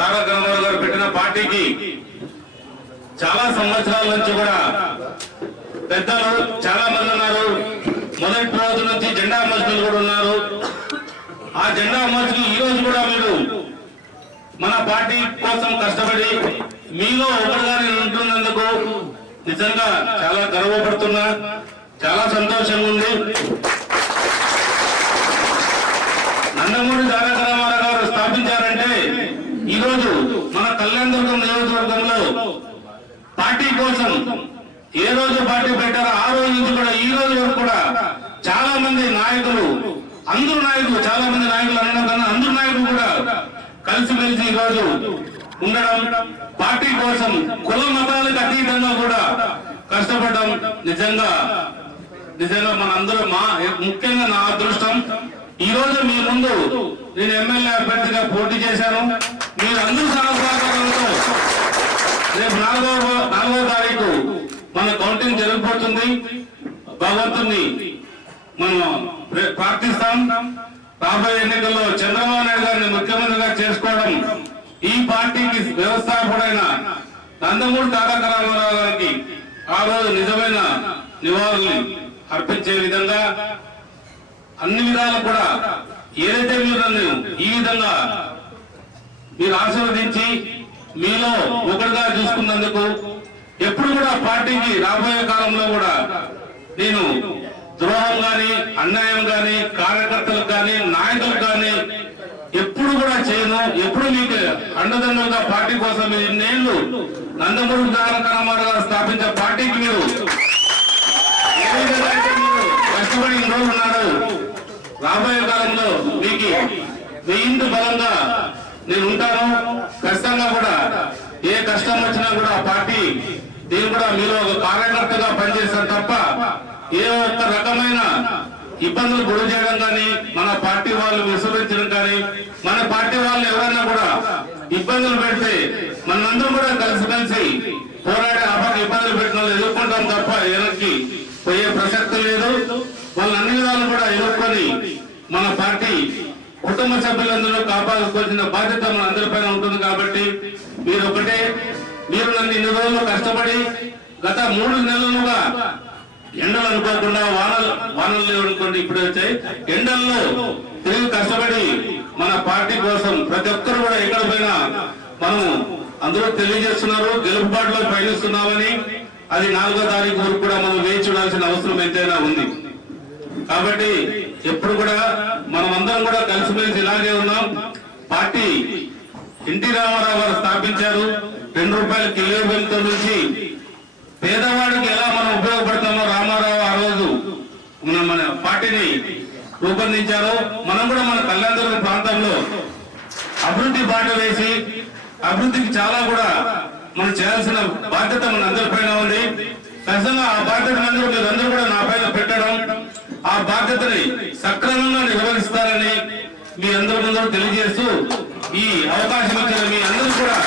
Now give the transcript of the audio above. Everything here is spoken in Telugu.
తారక రామారావు గారు పెట్టిన పార్టీకి చాలా సంవత్సరాల నుంచి కూడా పెద్దలు చాలా మంది ఉన్నారు. మొదటి రోజు నుంచి జెండా మోసులు కూడా ఉన్నారు. ఆ జెండా మోసులు ఈ రోజు కూడా మీరు మన పార్టీ కోసం కష్టపడి మీలో ఒకటిగా నేను ఉంటున్నందుకు నిజంగా చాలా గర్వపడుతున్నా, చాలా సంతోషంగా ఉంది. నందమూరి తారక రామారావు గారు స్థాపించారంటే ఈ రోజు మన కళ్యాణదుర్గం నియోజకవర్గంలో పార్టీ కోసం ఏ రోజు పార్టీ పెట్టారో ఆ రోజు నుంచి కూడా ఈ రోజు వరకు కూడా చాలా మంది నాయకులు, అందరూ నాయకులు, చాలా మంది నాయకులు అనడం కన్నా అందరూ నాయకులు కూడా కలిసిమెలిసి ఈ రోజు ఉండడం, పార్టీ కోసం కుల మతాలకు అతీతంగా కూడా కష్టపడడం నిజంగా మనందరూ ముఖ్యంగా నా అదృష్టం. ఈ రోజు మీ ముందు నేను ఎమ్మెల్యే అభ్యర్థిగా పోటీ చేశాను. మీరు అందరూ సహకారంతో రేపు 4వ తారీఖు మన కౌంటింగ్ జరిగిపోతుంది. భగవంతుని మనం ప్రార్థిస్తాం. రాబోయే ఎన్నికల్లో చంద్రబాబు నాయుడు గారిని ముఖ్యమంత్రిగా చేసుకోవడం, ఈ పార్టీకి వ్యవస్థాపకుడైన నందమూరి తారక రామారావు గారికి ఆ రోజు నిజమైన నివాళుల్ని అర్పించే విధంగా అన్ని విధాలు కూడా ఏదైతే మీరు నన్ను ఈ విధంగా మీరు ఆశీర్వదించి మీలో ఒకటిగా చూసుకున్నందుకు, ఎప్పుడు కూడా పార్టీకి రాబోయే కాలంలో కూడా నేను ద్రోహం గాని అన్యాయం గాని కార్యకర్తలకు కానీ నాయకులకు కానీ ఎప్పుడు కూడా చేయను. ఎప్పుడు మీకు అండదండలుగా పార్టీ కోసం ఇన్నేళ్లు నందమూరి తారక రామారావు గారు స్థాపించే పార్టీకి మీరు ఏ విధంగా అయితే మీరు కష్టపడి ఈ రోజు ఉన్నారు, రాబోయే కాలంలో మీకు మీ ఇంటి బలంగా నేను ఉంటాను. ఖచ్చితంగా కూడా ఏ కష్టం వచ్చినా కూడా పార్టీ నేను కూడా మీరు ఒక కార్యకర్తగా పనిచేస్తాను తప్ప ఏ ఒక్క రకమైన ఇబ్బందులు గురి చేయడం కానీ, మన పార్టీ వాళ్ళు విస్మరించడం కానీ, మన పార్టీ వాళ్ళు ఎవరైనా కూడా ఇబ్బందులు పెడితే మనందరూ కూడా కలిసి పోరాడే ఇబ్బందులు పెట్టిన వాళ్ళు ఎదుర్కొంటాం తప్ప వెనక్కి పోయే ప్రసక్తి లేదు. వాళ్ళని అన్ని విధాలు కూడా ఎదుర్కొని మన పార్టీ కుటుంబ సభ్యులందరూ కాపాడుకోవాల్సిన బాధ్యత మన అందరిపైన ఉంటుంది. కాబట్టి మీరు ఒకటే, మీరు నన్ను ఇన్ని రోజులు కష్టపడి గత 3 నెలలుగా ఎండలు అనుకోకుండా వానలు లేవు అనుకోండి, ఇప్పుడే వచ్చాయి ఎండల్లో తిరిగి కష్టపడి మన పార్టీ కోసం ప్రతి ఒక్కరు కూడా ఎక్కడ పోయినా మనం అందరూ తెలియజేస్తున్నారు, గెలుపుబాటులో పయనిస్తున్నామని. అది 4వ తారీఖు వరకు కూడా మనం వేచి చూడాల్సిన అవసరం ఎంతైనా ఉంది. కాబట్టి ఎప్పుడు కూడా మనం అందరం కూడా కలిసిమెలిసి ఇలాగే ఉన్నాం. పార్టీ ఎన్టీ రామారావు గారు స్థాపించారు. 2 రూపాయల కిలో బియ్యంతో నుంచి పేదవాడికి ఎలా మనం ఉపయోగపడతామో రామారావు ఆ రోజు మన పార్టీని రూపొందించారు. మనం కూడా మన కళ్యాణదుర్గం ప్రాంతంలో అభివృద్ధి బాట వేసి అభివృద్ధికి చాలా కూడా మనం చేయాల్సిన బాధ్యత మన అందరిపైన ఉంది. ఖచ్చితంగా ఆ బాధ్యతను మీరందరూ కూడా నా పైన పెట్టడం, ఆ బాధ్యతని సక్రమంగా నిర్వహిస్తారని మీ అందరూ తెలియజేస్తూ ఈ అవకాశం ఇచ్చిన మీ అందరూ కూడా